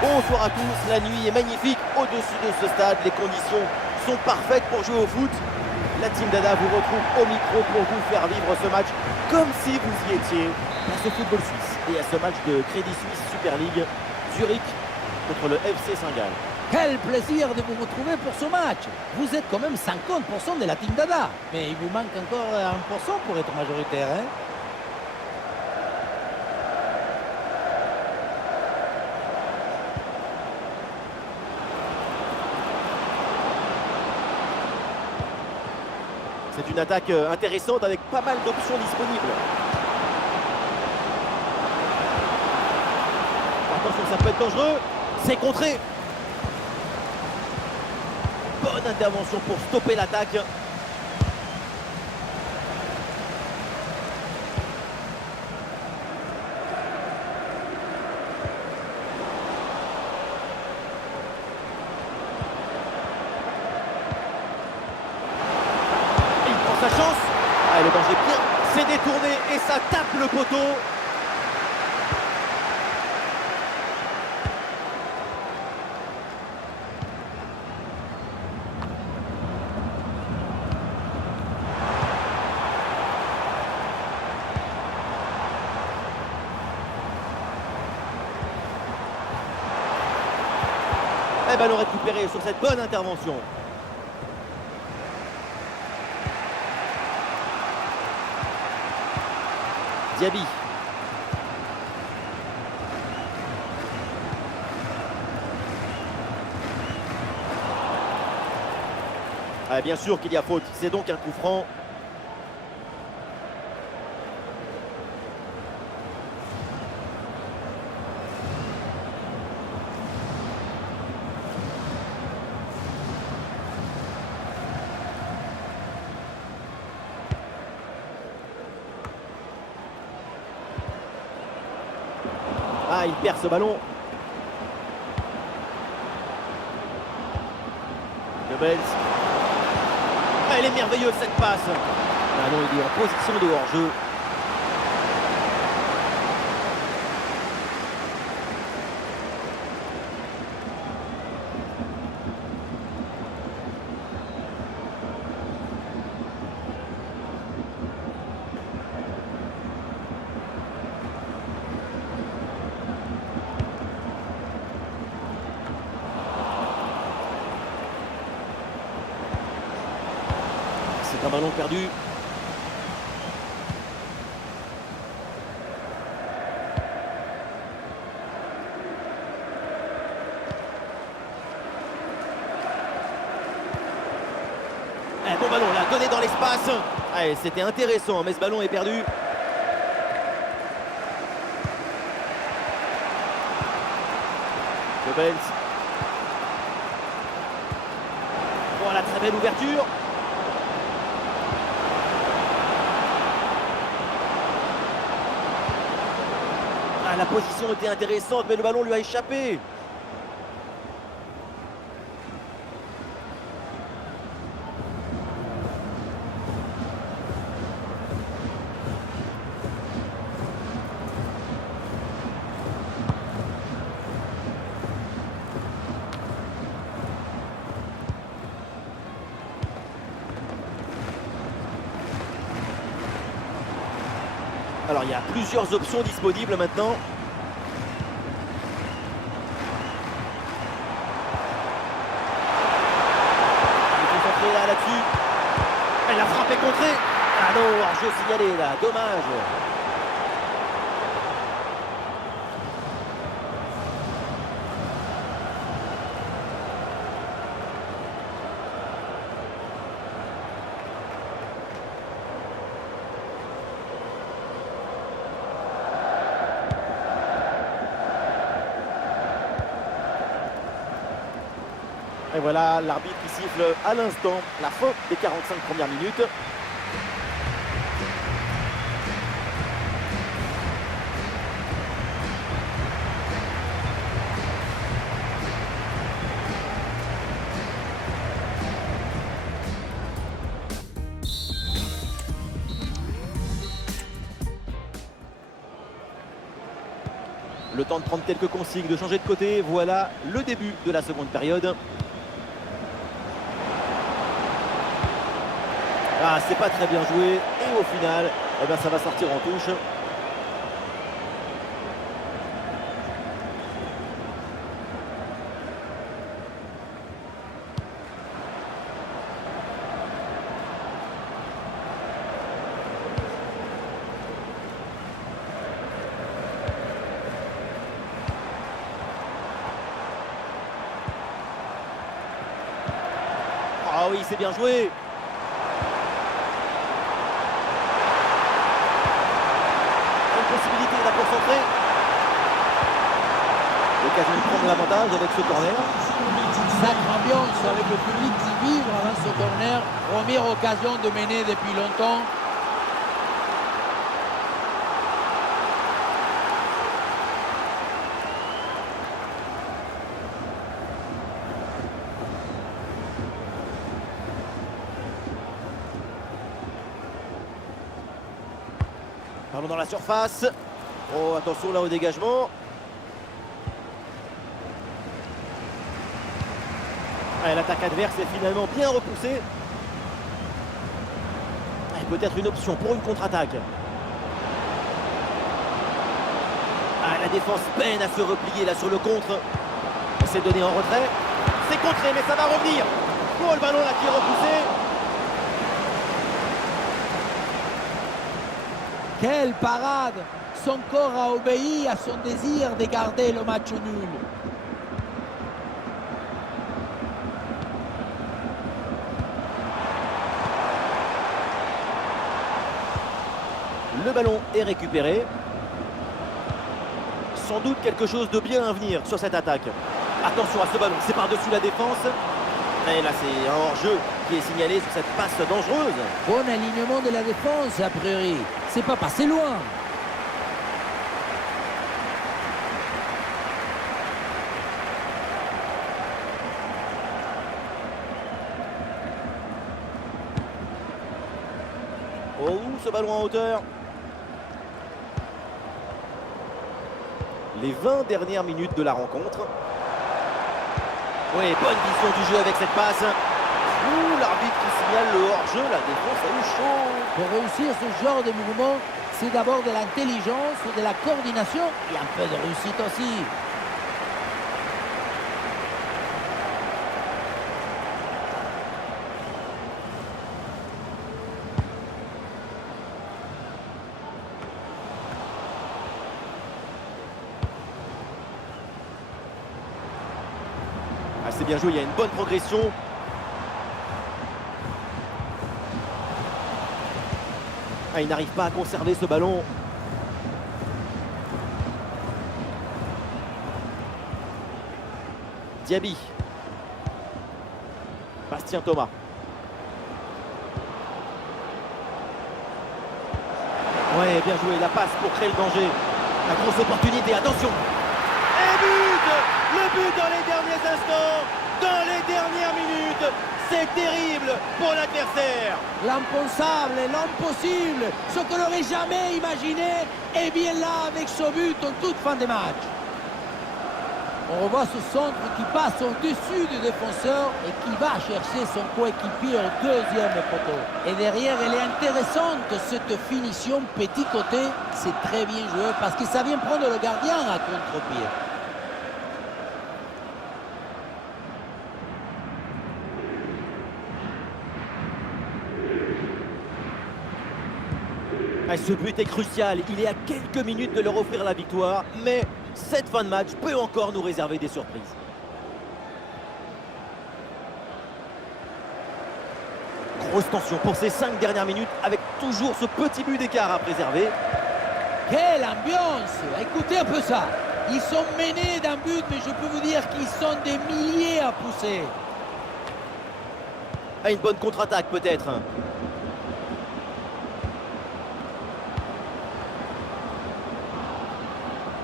Bonsoir à tous, la nuit est magnifique au-dessus de ce stade, les conditions sont parfaites pour jouer au foot. La Team Dada vous retrouve au micro pour vous faire vivre ce match comme si vous y étiez à ce football suisse et à ce match de Crédit Suisse Super League, Zurich contre le FC Saint-Gall. Quel plaisir de vous retrouver pour ce match. Vous êtes quand même 50% de la Team Dada, mais il vous manque encore 1% pour être majoritaire, hein? C'est une attaque intéressante avec pas mal d'options disponibles. Attention, ça peut être dangereux. C'est contré. Bonne intervention pour stopper l'attaque. Il prend sa chance. Ah, le danger bien. C'est détourné et ça tape le poteau. Et ballon récupéré sur cette bonne intervention. Diaby. Ah, bien sûr qu'il y a faute, c'est donc un coup franc. Ah, il perd ce ballon. Goebbels. Ah, elle est merveilleuse cette passe. Ah non, il est en position de hors-jeu. C'est un ballon perdu. Bon ballon, là, donné dans l'espace. Ouais, c'était intéressant, mais ce ballon est perdu. Goebbels. Voilà, très belle ouverture. Ah, la position était intéressante, mais le ballon lui a échappé. Alors, il y a plusieurs options disponibles maintenant. Il est concentré là-dessus. Elle a frappé contrée. Ah non, hors-jeu signalé là, dommage. Et voilà l'arbitre qui siffle à l'instant la fin des 45 premières minutes. Le temps de prendre quelques consignes, de changer de côté. Voilà le début de la seconde période. Ah, c'est pas très bien joué. Et au final, eh ben, ça va sortir en touche. Ah oui, c'est bien joué. Possibilité là pour centrer. L'occasion de prendre l'avantage avec ce corner. Sacre ambiance avec le public qui vibre avant ce corner. Première occasion de mener depuis longtemps. Ballon dans la surface. Oh, attention là au dégagement. L'attaque adverse est finalement bien repoussée. Peut-être une option pour une contre-attaque. La défense peine à se replier là sur le contre. C'est donné en retrait. C'est contré, mais ça va revenir. Oh, le ballon là qui est repoussé. Quelle parade! Son corps a obéi à son désir de garder le match nul. Le ballon est récupéré. Sans doute quelque chose de bien à venir sur cette attaque. Attention à ce ballon, c'est par-dessus la défense. Et là, c'est un hors-jeu qui est signalé sur cette passe dangereuse. Bon alignement de la défense, a priori. C'est pas passé loin. Oh, ce ballon en hauteur. Les 20 dernières minutes de la rencontre. Oui, bonne vision du jeu avec cette passe. Ouh, l'arbitre qui signale le hors-jeu, la défense a eu chaud. Pour réussir ce genre de mouvement, c'est d'abord de l'intelligence, de la coordination et un peu de réussite aussi. C'est bien joué, il y a une bonne progression. Il n'arrive pas à conserver ce ballon. Diaby. Bastien Thomas. Ouais, bien joué, la passe pour créer le danger. La grosse opportunité, attention. Et but! Le but dans les derniers instants, dans les dernières minutes. C'est terrible pour l'adversaire. L'impensable, l'impossible, ce qu'on n'aurait jamais imaginé, est bien là avec ce but en toute fin de match. On revoit ce centre qui passe au-dessus du défenseur et qui va chercher son coéquipier au deuxième poteau. Et derrière, elle est intéressante, cette finition petit côté. C'est très bien joué parce que ça vient prendre le gardien à contre-pied. Ce but est crucial, il est à quelques minutes de leur offrir la victoire, mais cette fin de match peut encore nous réserver des surprises. Grosse tension pour ces 5 dernières minutes avec toujours ce petit but d'écart à préserver. Quelle ambiance! Écoutez un peu ça. Ils sont menés d'un but, mais je peux vous dire qu'ils sont des milliers à pousser. Une bonne contre-attaque peut-être.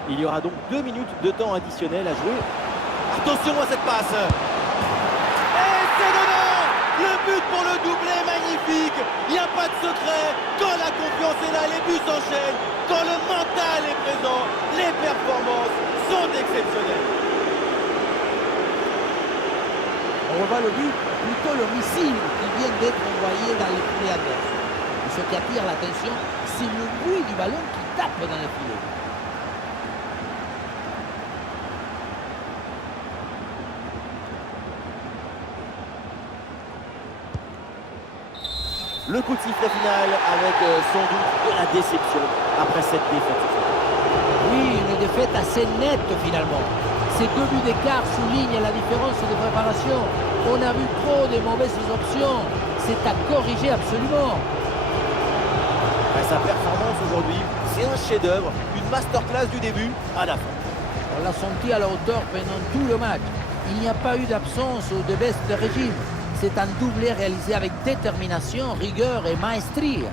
Il y aura donc 2 minutes de temps additionnel à jouer. Attention à cette passe. Et c'est dedans! Le but pour le doublé, magnifique. Il n'y a pas de secret. Quand la confiance est là, les buts s'enchaînent. Quand le mental est présent, les performances sont exceptionnelles. On revoit le but, plutôt le missile qui vient d'être envoyé dans le filet adverse. Et ce qui attire l'attention, c'est le bruit du ballon qui tape dans le filet. Le coup de sifflet final avec sans doute de la déception après cette défaite. Oui, une défaite assez nette finalement. Ces 2 buts d'écart soulignent la différence de préparation. On a vu trop de mauvaises options. C'est à corriger absolument. Sa performance aujourd'hui, c'est un chef-d'œuvre, une masterclass du début à la fin. On l'a senti à la hauteur pendant tout le match. Il n'y a pas eu d'absence ou de baisse de régime. C'est un doublé réalisé avec détermination, rigueur et maestria.